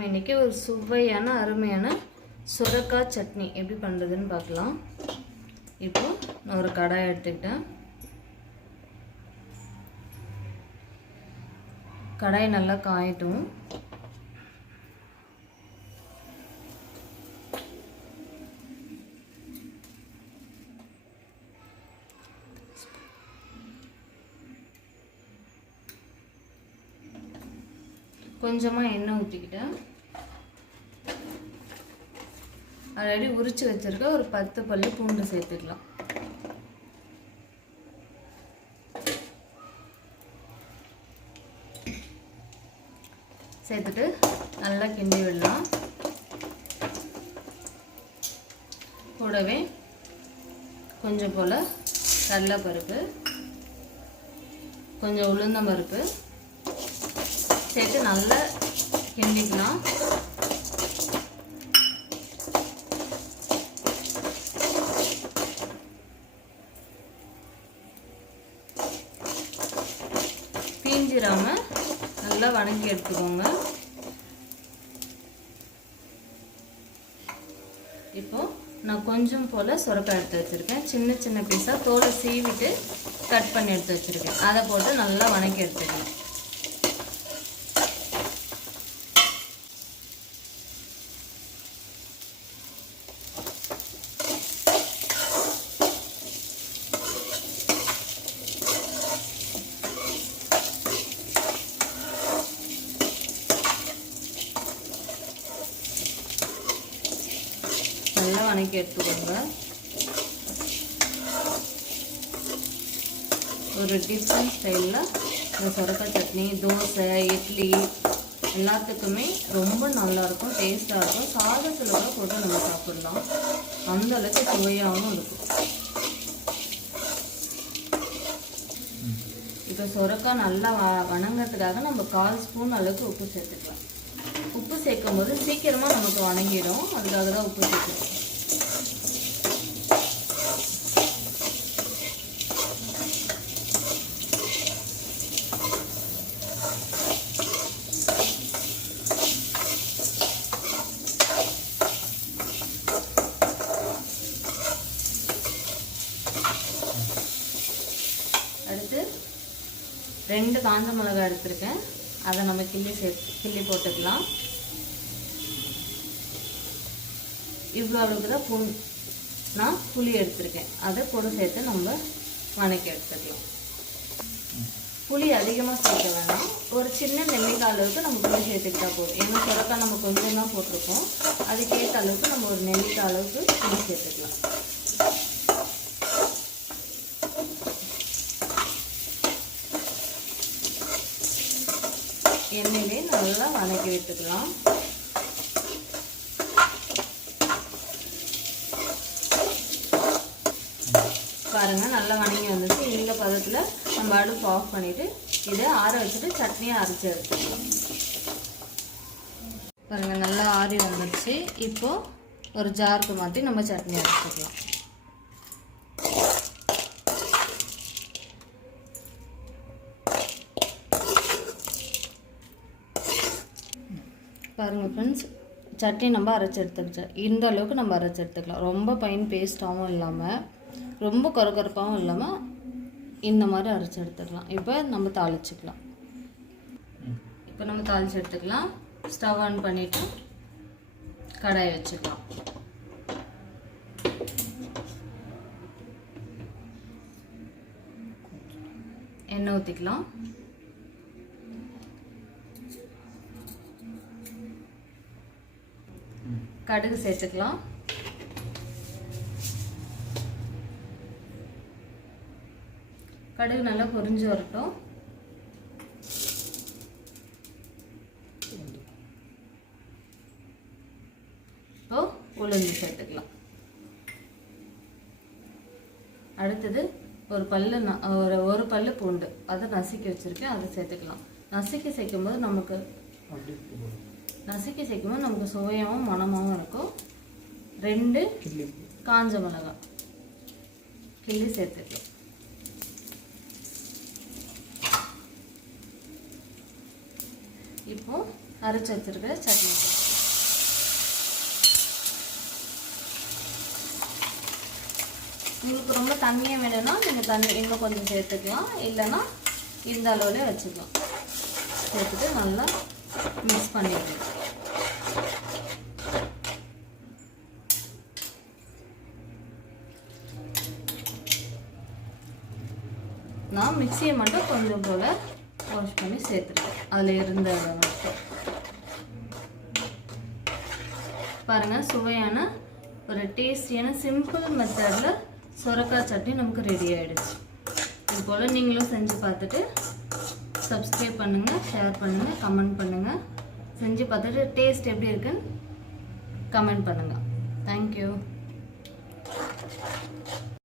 நம்ம இன்றைக்கி ஒரு சுவையான அருமையான சுரக்காய் சட்னி எப்படி பண்ணுறதுன்னு பார்க்கலாம். இப்போது நான் ஒரு கடாய் எடுத்துக்கிட்டேன். கடாய் நல்லா காயட்டும். கொஞ்சமாக எண்ணெய் ஊற்றிக்கிட்டேன். ஆல்ரெடி உரித்து வச்சுருக்க ஒரு 10 பல்லு பூண்டு சேர்த்துக்கலாம். சேர்த்துட்டு நல்லா கிண்டி விடலாம். கூடவே கொஞ்சம் போல் கடலைப்பருப்பு, கொஞ்சம் உளுந்தம்பருப்பு சேர்த்து நல்லா கிண்டிக்கலாம். பீஞ்சிராம நல்லா வணக்கி எடுத்துக்கோங்க. இப்போ நான் கொஞ்சம் போல் சுரக்காய் எடுத்து வச்சுருக்கேன். சின்ன சின்ன பீஸாக தோலை சீவிட்டு கட் பண்ணி எடுத்து வச்சுருக்கேன். அதை போட்டு நல்லா வணக்கி எடுத்துக்கணும். நல்லா வணக்கி எடுத்துக்கோங்க. ஒரு டிஃப்ரெண்ட் ஸ்டைலில் இந்த சுரக்காய் சட்னி தோசை இட்லி எல்லாத்துக்குமே ரொம்ப நல்லாயிருக்கும், டேஸ்ட்டாக இருக்கும். சாதத்தில் கூட போட்டு நம்ம சாப்பிடலாம். அந்த அளவுக்கு சுவையாகவும் இருக்கும். இப்போ சுரக்காய் நல்லா வணங்கிறதுக்காக நம்ம 1/4 ஸ்பூன் அளவுக்கு உப்பு சேர்த்துக்கலாம். உப்பு சேர்க்கும் போது சீக்கிரமாக நமக்கு வணங்கிடும். அதுக்காக தான் உப்பு சேர்த்துக்கலாம். அடுத்து 2 காஞ்ச மிளகாய் எடுத்திருக்கேன். அதை நம்ம கிள்ளி போட்டுக்கலாம். இவ்வளோ அளவுக்கு தான் நான் புளி எடுத்திருக்கேன். அதை கூட சேர்த்து நம்ம வணக்கி எடுத்துக்கலாம். புளி அதிகமாக சேர்க்க வேணாம். ஒரு சின்ன நெல்லிக்காய் அளவுக்கு நம்ம புளி சேர்த்துக்கிட்டா போதும். ஏன்னா சுரக்காய் நம்ம கொஞ்சம் தான் போட்டிருக்கோம். அதுக்கேற்ற அளவுக்கு நம்ம ஒரு நெல்லிக்காய் அளவுக்கு புளி சேர்த்துக்கலாம். எண்ணெயிலே நல்லா வணக்கி விட்டுக்கலாம். பாருங்க நல்லா வணங்கி வந்துச்சு. இந்த பதத்தில் நம்ம அடுப்பு ஆஃப் பண்ணிவிட்டு இதை ஆற வச்சுட்டு சட்னியை அரைச்சி எடுத்துக்கலாம். பாருங்க நல்லா ஆறி வந்துடுச்சு. இப்போது ஒரு ஜாருக்கு மாற்றி நம்ம சட்னி அரைச்சிக்கலாம். பாருங்கள் ஃப்ரெண்ட்ஸ், சட்னி நம்ம அரைச்சி எடுத்துக்கிச்சோம். இந்த அளவுக்கு நம்ம அரைச்சி எடுத்துக்கலாம். ரொம்ப ஃபைன் பேஸ்ட்டாகவும் இல்லாமல் ரொம்ப கருகருப்பாகவும் இல்லாமல் இந்த மாதிரி அரைச்சி எடுத்துக்கலாம். இப்போ நம்ம தாளிச்சிக்கலாம். எடுத்துக்கலாம். ஸ்டவ் ஆன் பண்ணிவிட்டு கடாயை வச்சுக்கலாம். எண்ணெய் ஊற்றிக்கலாம். கடுகு சேர்த்துக்கலாம். கடுகு நல்லா பொரிஞ்சு வரட்டும். இப்போ உளுந்து சேர்த்துக்கலாம். அடுத்தது ஒரு பல்லு பூண்டு, அதை நசுக்கி வச்சுருக்கேன். அதை சேர்த்துக்கலாம். நசுக்கி சேர்க்கும்போது நமக்கு சுவையாகவும் மணமாகவும் இருக்கும். 2 காஞ்ச மிளகாய் கிள்ளி சேர்த்துக்கலாம். இப்போ அரைச்சி வச்சுருக்க சட்னி. உங்களுக்கு ரொம்ப தண்ணியாக வேணும்னா நீங்கள் தண்ணி இன்னும் கொஞ்சம் சேர்த்துக்கலாம், இல்லைன்னா இந்த அளவுலேயே வச்சுக்கலாம். சேர்த்துட்டு நல்லா மிக்ஸ் பண்ணிடுங்க. நான் மிக்சியை மட்டும் கொஞ்சம் போல் வாஷ் பண்ணி சேர்த்துருக்கேன், அதில் இருந்த மட்டும். பாருங்கள், சுவையான ஒரு டேஸ்டியான சிம்பிள் மெத்தடில் சுரக்காய் சட்னி நமக்கு ரெடி ஆகிடுச்சு. இது போல் நீங்களும் செஞ்சு பார்த்துட்டு சப்ஸ்கிரைப் பண்ணுங்கள், ஷேர் பண்ணுங்கள், கமெண்ட் பண்ணுங்கள். செஞ்சு பார்த்துட்டு டேஸ்ட் எப்படி இருக்குன்னு கமெண்ட் பண்ணுங்கள். தேங்க்யூ.